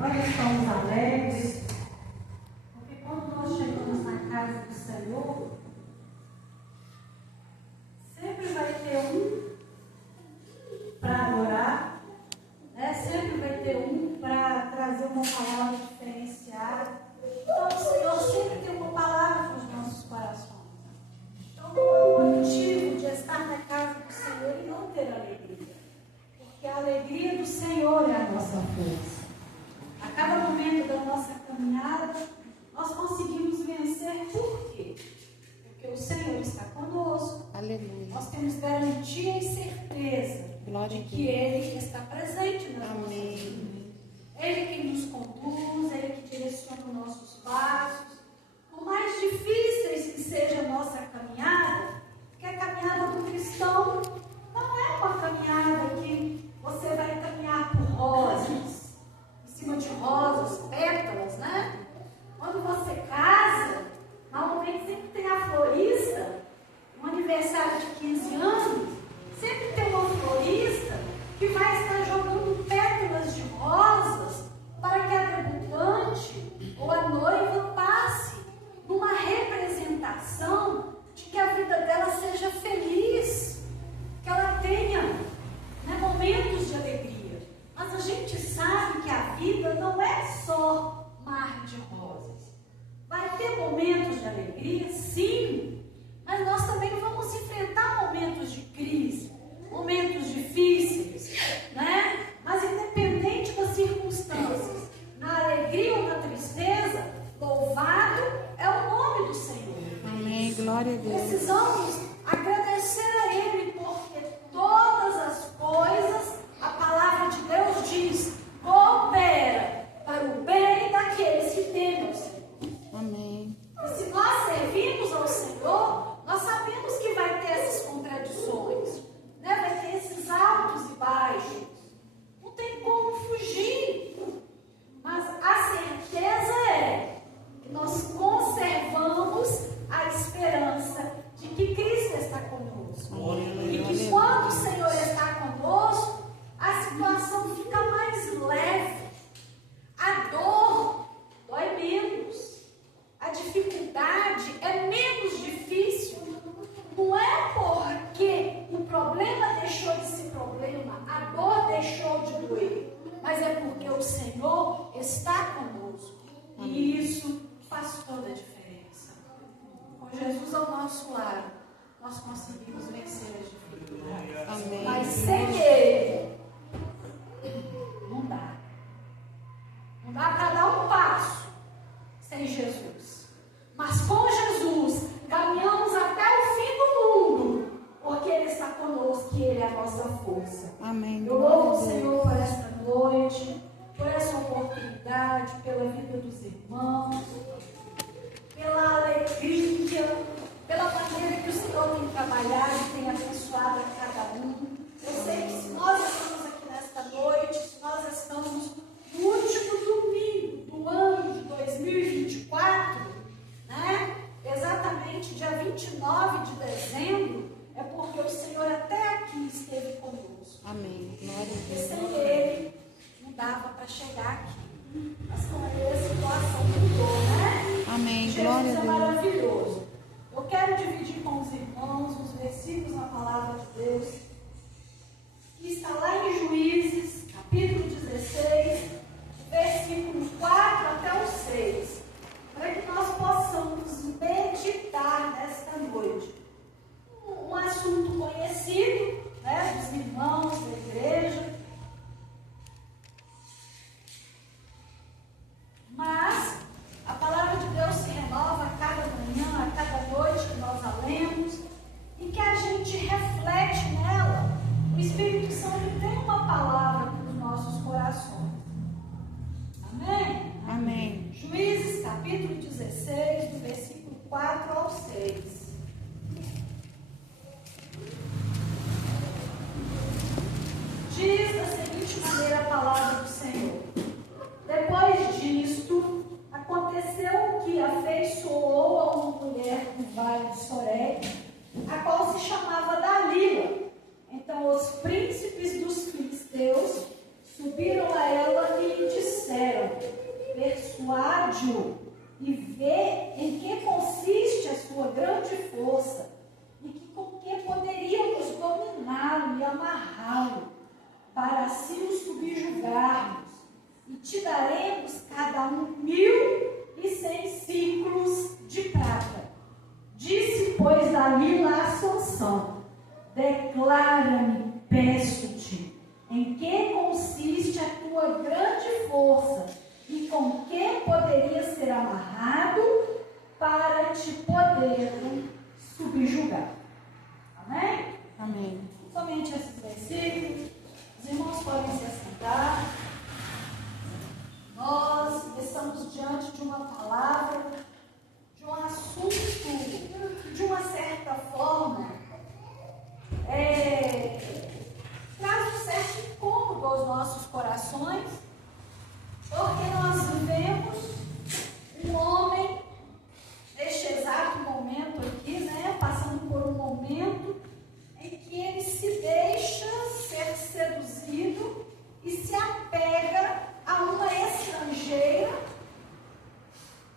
Nós estamos alegres, porque quando nós chegamos na casa do Senhor, sempre vai ter um para adorar, né? Sempre vai ter um para trazer uma palavra diferenciada. Então o Senhor sempre tem uma palavra para os nossos corações. Então não há motivo de estar na casa do Senhor e não ter alegria, porque a alegria do Senhor é a nossa força. A cada momento da nossa caminhada, nós conseguimos vencer. Por quê? Porque o Senhor está conosco. Aleluia. Nós temos garantia e certeza de que Ele está presente nas nossas vidas. Ele que nos conduz, Ele que direciona os nossos passos. Por mais difíceis que seja a nossa caminhada, porque a caminhada do cristão não é uma caminhada que você vai caminhar por rosas, em cima de rosas, pétalas, né? Quando você casa, normalmente sempre tem a florista, um aniversário de 15 anos, sempre tem uma florista que vai estar jogando pétalas de rosas para que a debutante ou a noiva passe numa representação de que a vida dela seja feliz, que ela tenha, né, momentos de alegria. Mas a gente sabe que a vida não é só mar de rosas. Vai ter momentos de alegria, sim, mas nós também vamos enfrentar momentos de crise, momentos difíceis, né? Mas independente das circunstâncias, na alegria ou na tristeza, louvado é o nome do Senhor. Amém, glória a Deus. Precisamos agradecer a Ele, porque todas as coisas, a palavra de Deus diz, coopera para o bem daqueles que temem ao Senhor. Amém. E se nós servimos ao Senhor, nós sabemos que vai ter essas contradições, né? Vai ter esses altos e baixos. Não tem como fugir. Mas a certeza é que nós conservamos a esperança de que Cristo está conosco. E que quando o Senhor está conosco, a situação fica mais leve. A dor dói menos. A dificuldade é menos difícil. Não é porque o problema deixou de ser problema, a dor deixou de doer, mas é porque o Senhor está conosco. E isso faz toda a diferença. Com Jesus ao nosso lado, nós conseguimos vencer as dificuldades. Amém. Mas sem Ele, não dá. Não dá para dar um passo sem Jesus. Mas com Jesus, caminhamos até o fim do mundo, porque Ele está conosco e Ele é a nossa força. Amém. Eu louvo o Senhor por esta noite, por essa oportunidade, pela vida dos irmãos, pela alegria, pela maneira que o Senhor tem trabalhado e tem abençoado a cada um. Eu sei que se nós estamos aqui nesta noite, se nós estamos no último domingo do ano de 2024, né? Exatamente dia 29 de dezembro, é porque o Senhor até aqui esteve conosco. Amém. Glória a E Deus. sem Ele, não dava para chegar aqui. Mas com Ele a situação mudou, né? Amém. Jesus Glória é a Deus. maravilhoso. Eu quero dividir com os irmãos os versículos na palavra de Deus, que está lá em Juízes, capítulo 16, versículos 4 até o 6, para que nós possamos meditar nesta noite. Um assunto conhecido, né, dos irmãos da igreja, mas a palavra de Deus se renova a cada manhã, a cada noite que nós a lemos, e que a gente reflete nela. O Espírito Santo tem uma palavra te daremos cada um 1.100 ciclos de prata. Disse, pois, Dalila a Sansão: declara-me, peço-te, em que consiste a tua grande força e com que poderia ser amarrado para te poderem subjugar. Amém? Amém. Somente esses versículos. Os irmãos podem se assentar. Nós estamos diante de uma palavra, de um assunto que, de uma certa forma, traz um certo incômodo aos nossos corações, porque nós vivemos um homem, neste exato momento aqui, passando por um momento em que ele se deixa ser seduzido e se apega a uma estrangeira.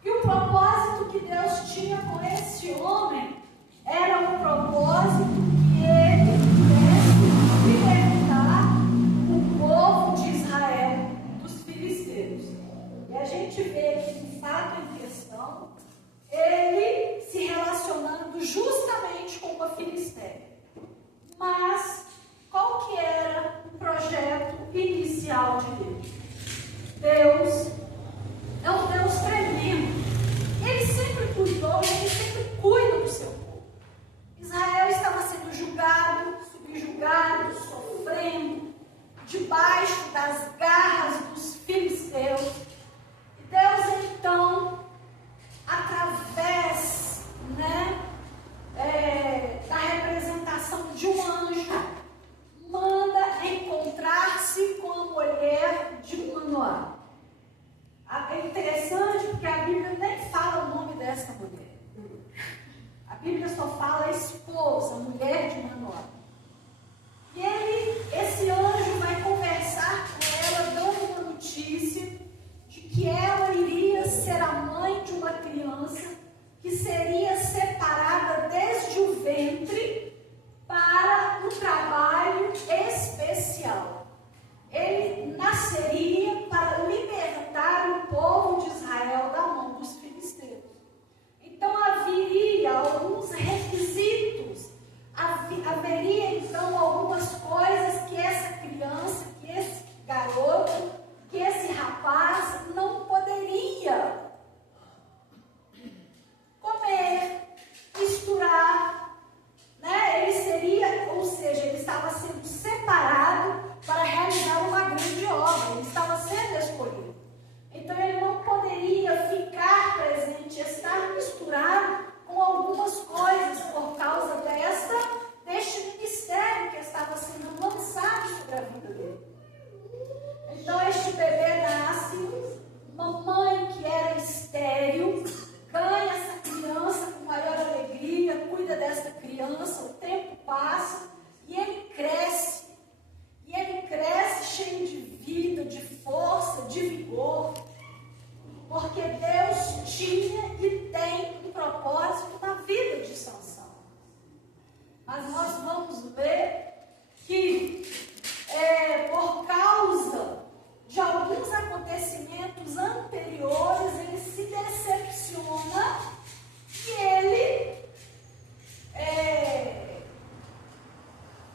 E o propósito que Deus tinha com esse homem era um propósito que ele pudesse libertar o povo de Israel dos filisteus. E a gente vê aqui no fato em questão, ele se relacionando justamente com uma filisteia. Mas qual que era o projeto inicial de Deus? Deus é um Deus tremendo. Ele sempre cuidou, ele sempre cuida do seu povo. Israel estava sendo julgado, subjugado, sofrendo, debaixo das garras dos filisteus. E Deus então, através da representação de um anjo, manda encontrar-se com a mulher de Manoá. É interessante porque a Bíblia nem fala o nome dessa mulher. A Bíblia só fala a esposa, a mulher de Manoá. E esse anjo vai conversar com ela, dando uma notícia de que ela iria ser a mãe de uma criança que seria separada desde o ventre para um trabalho especial. Ele nasceria para libertar o povo de Israel da mão dos filisteus. Então haveria alguns requisitos, haveria então algumas coisas que essa criança, que esse garoto, que esse rapaz não poderia comer, misturar, ele seria, ou seja, ele estava sendo separado para realizar uma grande obra, ele estava sendo escolhido. Então ele não poderia ficar presente, estar misturado com algumas coisas por causa deste ministério que estava sendo lançado sobre a vida dele. Então este bebê nasce, uma mãe que era estéril, ganha essa criança com maior alegria, cuida dessa criança, o tempo passa e ele cresce. E ele cresce cheio de vida, de força, de vigor, porque Deus tinha e tem um propósito na vida de Sansão. Mas nós vamos ver que por causa de alguns acontecimentos anteriores, ele se decepciona e ele,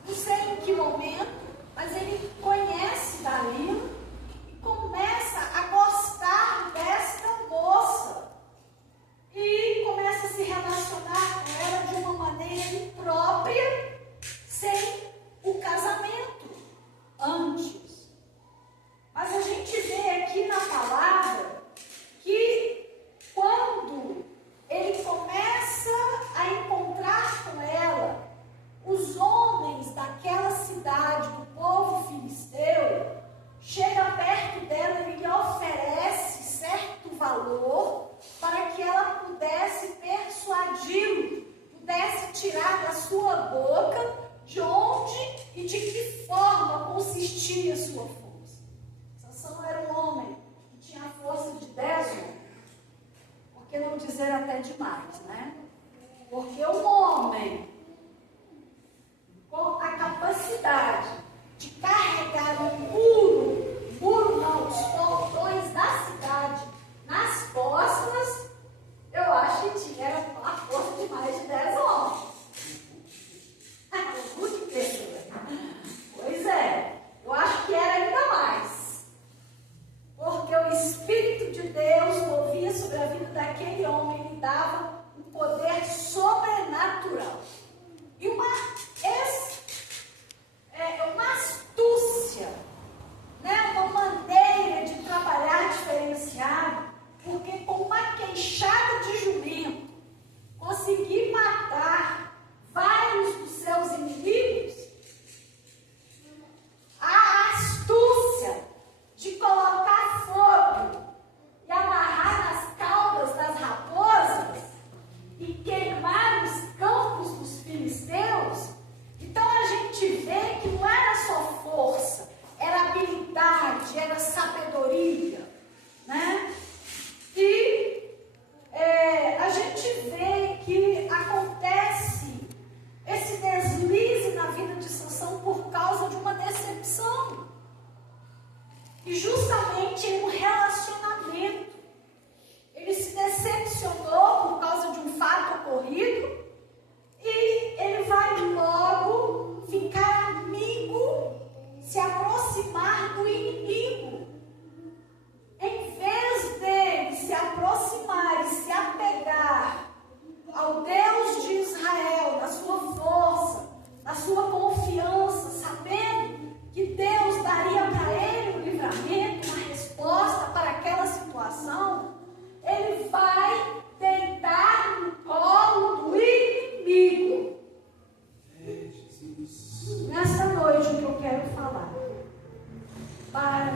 não sei em que momento, mas ele conhece Dalila e começa a gostar desta moça e começa a se relacionar com ela de uma maneira imprópria, sem o casamento antes. Mas a gente vê aqui na palavra que quando ele começa a encontrar com ela, os homens daquela cidade, do povo filisteu, chega perto dela e lhe oferece certo valor para que ela pudesse persuadi-lo, pudesse tirar da sua boca de onde e de que forma consistia a sua força. Sansão era um homem que tinha a força de 10 homens. Por que não dizer até demais, Porque um homem com a capacidade de carregar um muro não, os Espírito de Deus movia sobre a vida daquele homem e lhe dava um poder sobrenatural. E uma astúcia, né? Uma maneira de trabalhar diferenciada, porque com uma queixada de jumento, conseguir matar vários dos seus inimigos. A astúcia de colocar fogo e amarrar nas caudas das raposas e queimar os campos dos filisteus. Então a gente vê que não era só força, era habilidade, era sabedoria, né? E a gente vê que acontece esse deslize na vida de Sansão por causa de uma decepção. E justamente em um relacionamento. Ele se decepcionou por causa de um fato ocorrido e ele vai logo ficar amigo, se aproximar do inimigo. Em vez dele se aproximar e se apegar ao Deus de Israel, na sua força, na sua confiança, sabendo que Deus daria para ele um livramento, uma resposta para aquela situação, ele vai deitar no colo do inimigo. Nessa noite, o que eu quero falar para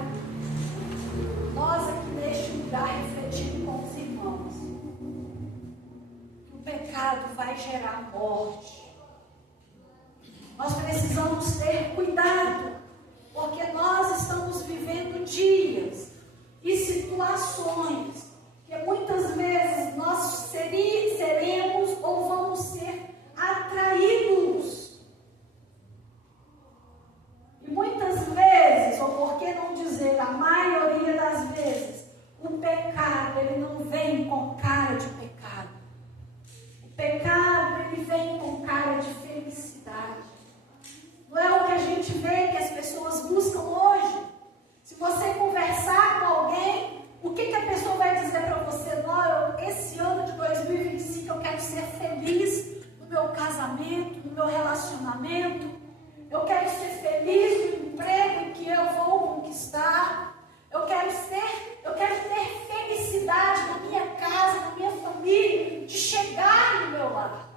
nós aqui neste lugar, refletindo com os irmãos, que o pecado vai gerar morte. Nós precisamos ter cuidado, porque nós estamos vivendo dias e situações que muitas vezes nós seremos ou vamos ser atraídos. E muitas vezes, ou por que não dizer a maioria das vezes, o pecado ele não vem com cara de pecado. O pecado ele vem com cara de felicidade. Não é o que a gente vê que as pessoas buscam hoje. Se você conversar com alguém, o que a pessoa vai dizer para você? Não, esse ano de 2025 eu quero ser feliz no meu casamento, no meu relacionamento. Eu quero ser feliz no emprego em que eu vou conquistar. Eu quero ter felicidade na minha casa, na minha família, de chegar no meu lar.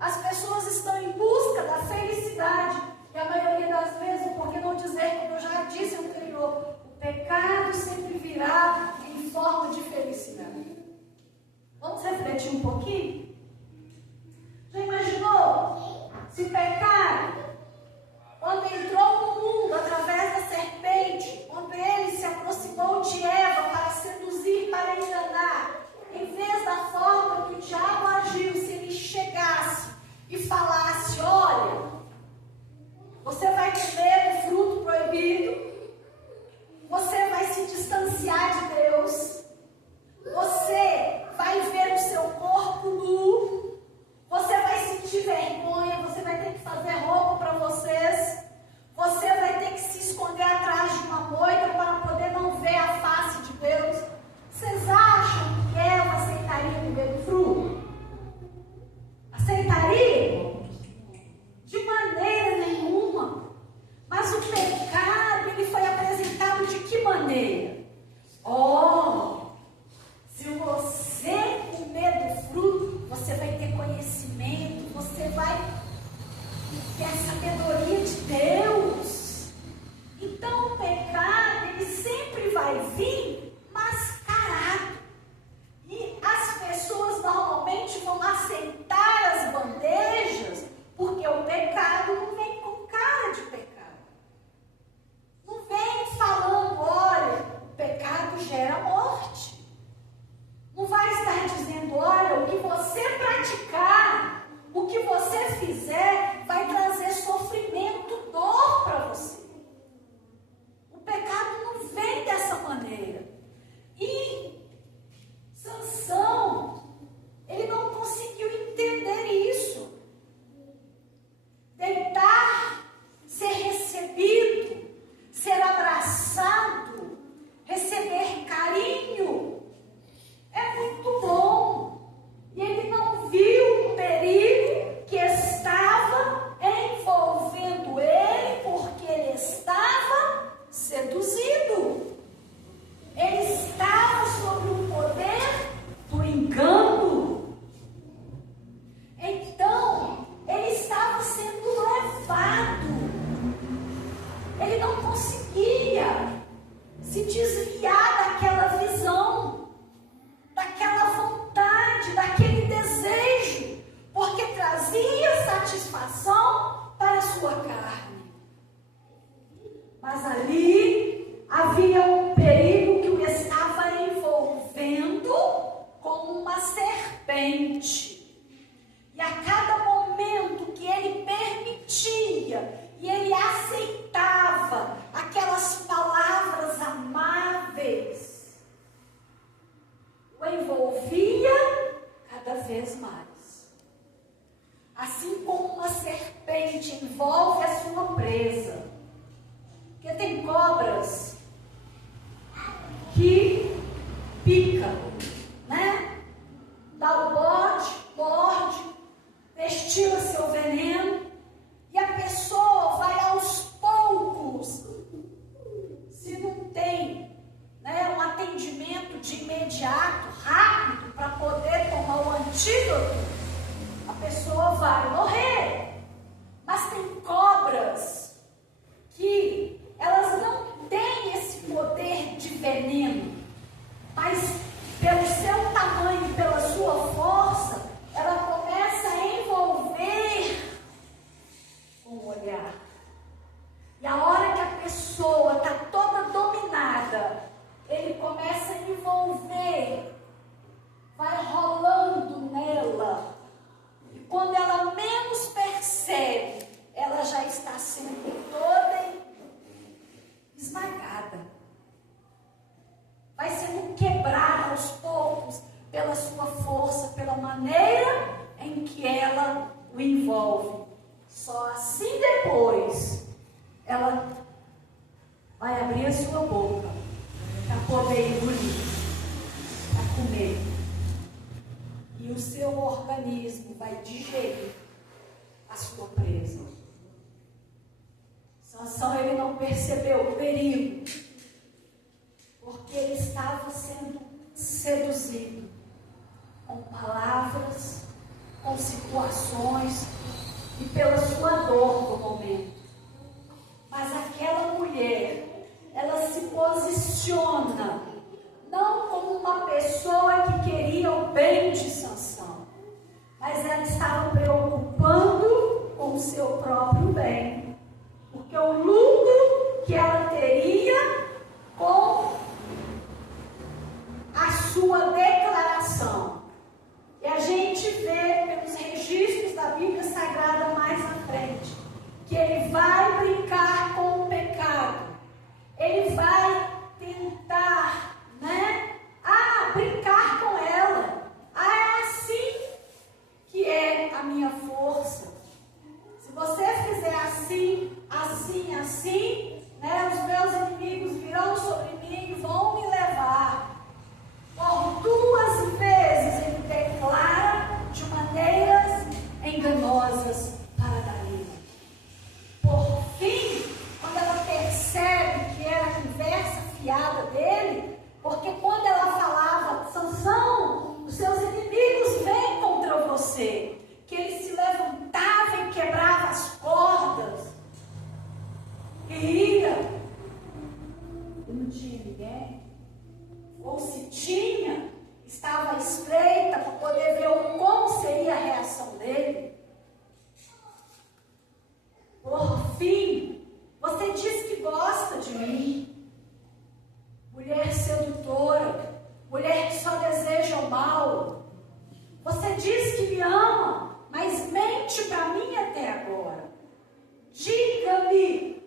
As pessoas estão em busca da felicidade. E a maioria das vezes, por que não dizer, como eu já disse anterior, o pecado sempre virá em forma de felicidade. Vamos refletir um pouquinho? Já imaginou? Se pecado, quando entrou no mundo através da serpente, quando ele se aproximou de Eva para seduzir, para enganar, em vez da forma que o diabo agiu, se ele chegasse e falasse, olha, você vai comer o fruto proibido, você vai se distanciar de Deus, você vai ver o seu corpo nu, você vai sentir vergonha, você vai ter que fazer roupa para vocês, você vai ter que se esconder atrás de uma moita para poder não ver a face de Deus. Vocês acham que Eva aceitaria comer do fruto? Aceitaria? De maneira nenhuma. Mas o pecado, ele foi apresentado de que maneira? Se você comer do fruto, você vai ter conhecimento, você vai ter a sabedoria de Deus. Então o pecado, ele sempre vai vir mascarado. E as pessoas normalmente vão aceitar as bandejas, porque o pecado não vem com cara de pecado. Não vem falando, olha, o pecado gera morte. Não vai estar dizendo, olha, o que você praticar, o que você fizer, vai trazer sofrimento, dor para você. O pecado não vem dessa maneira. envolve a sua presa. Porque tem cobras que picam, né? Dá o bote, morde, destila seu veneno e a pessoa vai aos poucos. Se não tem, né, um atendimento de imediato, rápido, para poder tomar o antídoto, a pessoa vai morrer. Mas tem cobras que elas não têm esse poder de veneno, mas pelo seu tamanho, pela sua força, ela começa a envolver com o olhar. E a hora que a pessoa está toda dominada, ele começa a envolver, vai rolando nela. E quando ela menos percebe, ela já está sendo toda esmagada. Vai sendo quebrada aos poucos pela sua força, pela maneira em que ela o envolve. Só assim depois ela vai abrir a sua boca para poder engolir, para comer. E o seu organismo vai digerir a sua presa. Sansão, ele não percebeu o perigo, porque ele estava sendo seduzido com palavras, com situações e pela sua dor do momento. Mas aquela mulher, ela se posiciona não como uma pessoa que queria o bem de Sansão, mas ela estava preocupando com o seu próprio bem, porque o lucro que ela teria com a sua declaração. E a gente vê pelos registros da Bíblia Sagrada mais à frente, que ele vai brincar com o pecado. Ele vai tentar, né? Brincar com ela. É assim que é a minha força. Se você fizer assim, assim, assim, né? Os meus inimigos virão sobre mim e vão me levar. Por 2 vezes ele declara de maneiras enganosas para Dalila. Por fim, quando ela percebe que era a conversa fiada dele, porque quando ela falava, Sansão, os seus inimigos vêm contra você, que ele se levantava e quebrava as cordas, e ia, e não tinha ninguém, ou se tinha, estava à espreita para poder ver como seria a reação dele. Por fim, você diz que gosta de mim, mulher sedutora, mulher que só deseja o mal. Você diz que me ama, mas mente para mim até agora. Diga-me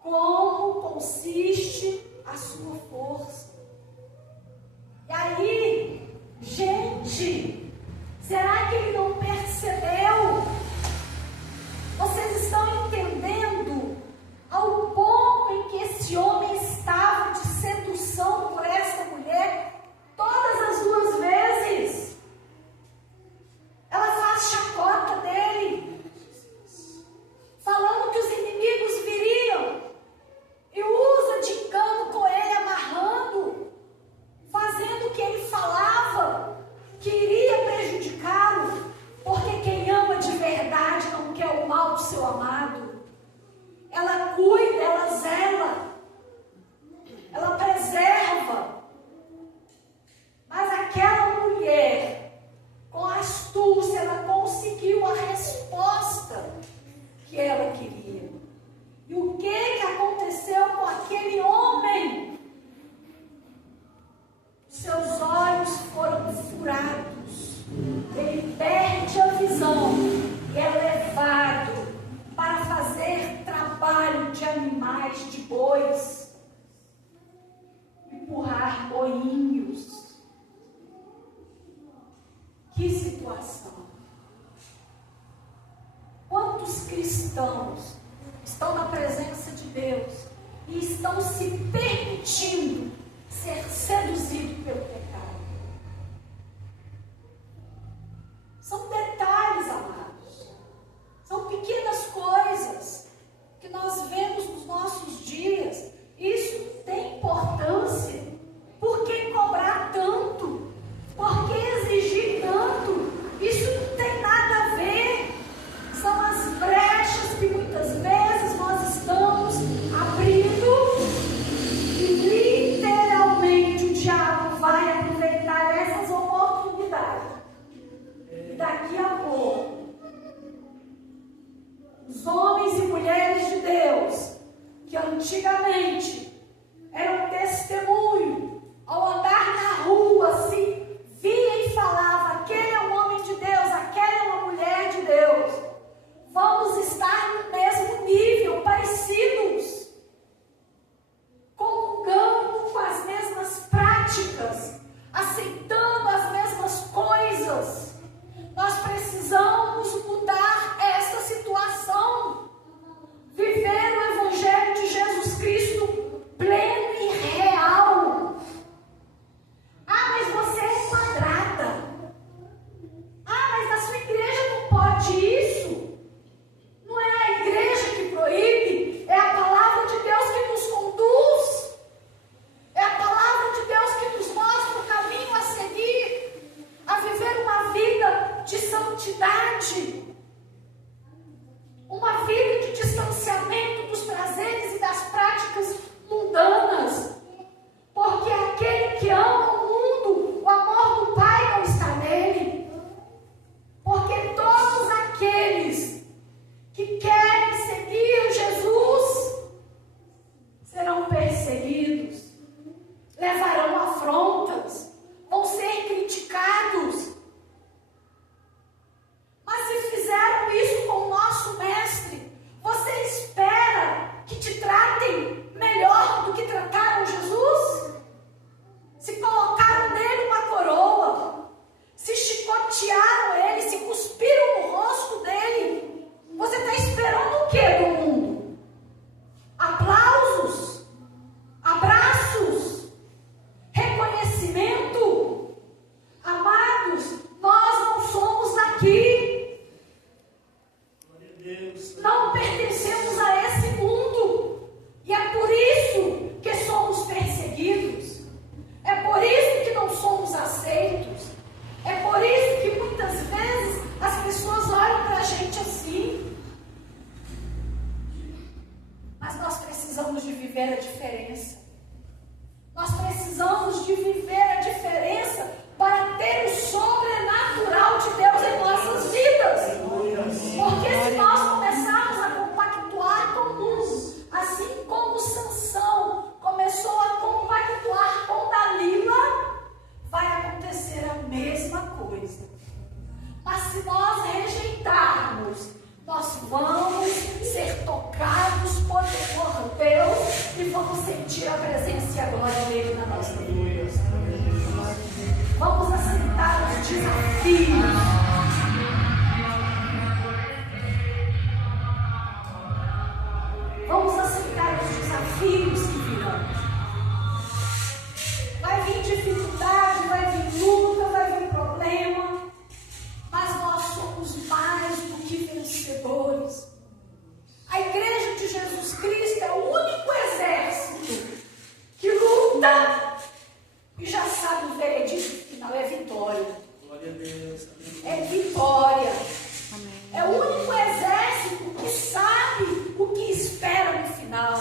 como consiste a sua força. E aí, gente, será que ele não percebeu? Vocês estão entendendo ao ponto em que esse homem estava de sedução por essa mulher todas as 2 vezes? Ela faz chacota dele, falando que os inimigos viriam, e usa de engano com ele, amarrando, fazendo o que ele falava, que iria prejudicá-lo, porque quem ama de verdade não quer o mal do seu amado. Ela cuida, ela zela, ela preserva. Mas aquela mulher, com astúcia, ela conseguiu a resposta que ela queria. E o que aconteceu com aquele homem? Seus olhos foram furados, ele perde a visão e é levado para fazer trabalho de animais, de bois, empurrar boinhos. Que situação! Quantos cristãos cristãos estão na presença de Deus e estão se permitindo ser seduzidos pelo pecado. São detalhes, amados. São pequenas coisas que nós vemos nos nossos dias. Isso tem importância. Por que cobrar tanto? Por que exigir tanto? Isso não tem nada a ver. São as brechas que muitas vezes nós estamos abrindo e literalmente o diabo vai aproveitar essas oportunidades. E daqui a pouco, os homens e mulheres de Deus, que antigamente eram testemunho, ao andar na rua, se via e falava: aquele é um homem de Deus, aquela é uma mulher de Deus. Vamos estar no mesmo nível, parecidos, comungando com as mesmas práticas, aceitando as mesmas coisas. Nós precisamos mudar essa situação, viver o Evangelho de Jesus Cristo pleno e real. Ah, mas você é quadrada. Ah, mas na sua igreja não pode isso. Não é a igreja que proíbe, é a palavra de Deus que nos conduz. É a palavra de Deus que nos mostra o caminho a seguir, a viver uma vida de santidade, uma vida de distanciamento dos prazeres e das práticas mundanas. Porque aquele que ama o mundo, o amor do Pai não está nele. Porque todos aqueles que querem seguir Jesus serão perseguidos, levarão afrontas, vão ser criticados. Mas se fizeram isso com o nosso mestre, você espera que te tratem melhor do que trataram Jesus? Se colocaram nele uma coroa, se chicotearam ele, se cuspiram no rosto dele, você está esperando o que do mundo? Aplausos? Abraços? Reconhecimento? Amados, nós não somos daqui. Não pertencemos a esse mundo. E é por isso que somos perseguidos. É por isso que não somos aceitos. É por isso que muitas vezes as pessoas olham para a gente assim. Mas nós precisamos de viver a diferença. Nós precisamos de viver a diferença para ter o sobrenatural de Deus em nossas vidas. Porque se nós começarmos a compactuar com o mundo, assim como Sansão começou a compactuar com Dalila, vai acontecer a mesma coisa. Mas se nós rejeitarmos, nós vamos ser tocados por Deus e vamos sentir a presença e a glória dele na nossa vida. Vamos aceitar os desafios. Vamos aceitar os desafios que virão. Vai vir dificuldade, vai vir luta, vai vir problema. Mas nós somos mais do que vencedores. A igreja de Jesus Cristo é o único exército que luta e já sabe o veredito final, é vitória. Glória a Deus. É vitória. Amém. É o único exército que sabe o que espera no final.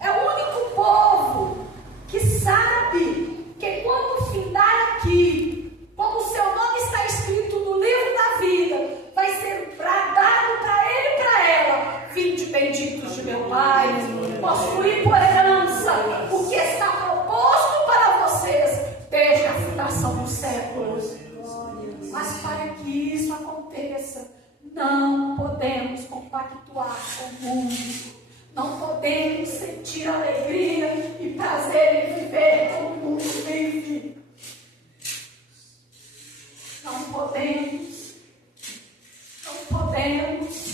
É o único povo que sabe que quando findar aqui, como o seu nome está escrito no livro da vida, vai ser bradado para ele e para ela: vinde benditos de meu Pai, possuí por herança o que está proposto para vocês desde a fundação dos séculos. Mas para que isso aconteça, não podemos compactuar com o mundo. Não podemos sentir alegria e prazer em viver como o mundo vive. Não podemos. Não podemos.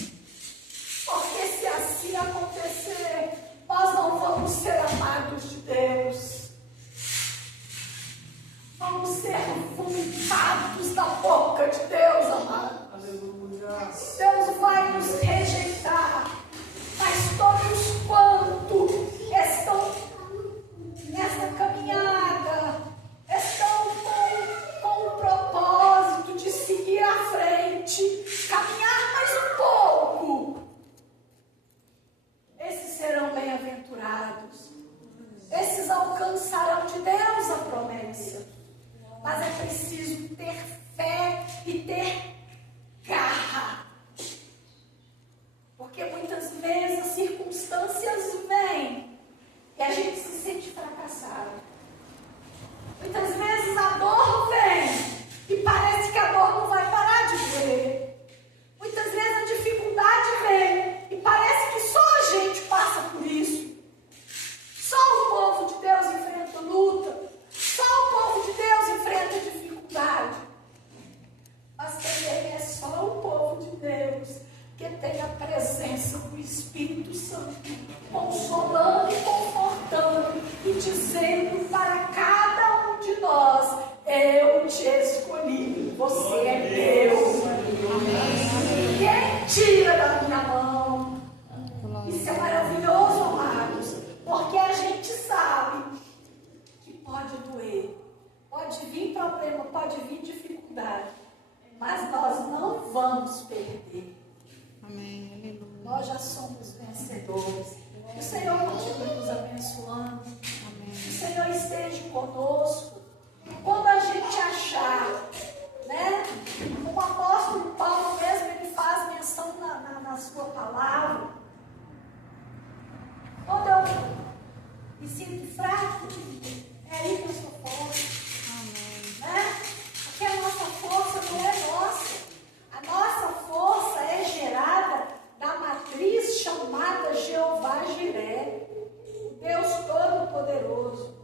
ser vomitados da boca de Deus, amado. Aleluia. Deus vai nos rejeitar. Mas todos quanto estão nessa caminhada, estão com o propósito de seguir à frente, caminhar mais um pouco, esses serão bem-aventurados. Esses alcançarão de Deus a promessa. Mas é preciso ter fé e ter garra. Porque muitas vezes as circunstâncias vêm e a gente se sente fracassado. Muitas vezes a dor vem e parece que a dor não vai parar de doer. Muitas vezes a dificuldade vem e parece que só a gente passa por isso. Só o povo de Deus enfrenta luta. Só o povo de Deus enfrenta dificuldade. Mas também é só o povo de Deus que tem a presença do Espírito Santo, consolando e confortando e dizendo para cada um de nós: eu te escolhi, você é meu. Ninguém tira da minha mão. Isso é maravilhoso, amados, porque a gente sabe que pode doer, pode vir problema, pode vir dificuldade, mas nós não vamos perder. Amém. Aleluia. Nós já somos vencedores. Que o Senhor continue nos abençoando. Amém. Que o Senhor esteja conosco. Quando a gente achar, né? O apóstolo Paulo mesmo, ele faz menção na sua palavra. Quando eu me sinto fraco, é aí que eu sou forte. Amém. Né? Porque a nossa força não é nossa. A nossa força é gerada da matriz chamada Jeová Jiré, Deus Todo-Poderoso.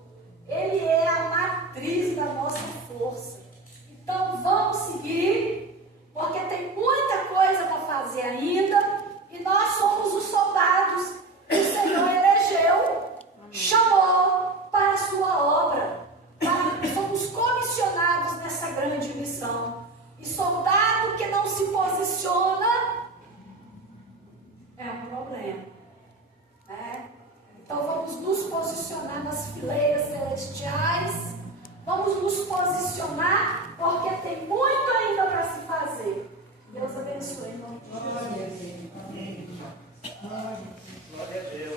Ele é a matriz da nossa força. Então vamos seguir, porque tem muita coisa para fazer ainda, e nós somos os soldados que o Senhor elegeu, chamou para a sua obra. Somos comissionados nessa grande missão. E soldado que não se posiciona é um problema, né? Então vamos nos posicionar nas fileiras celestiais. Vamos nos posicionar, porque tem muito ainda para se fazer. Deus abençoe em nome de Jesus. Amém. Glória a Deus.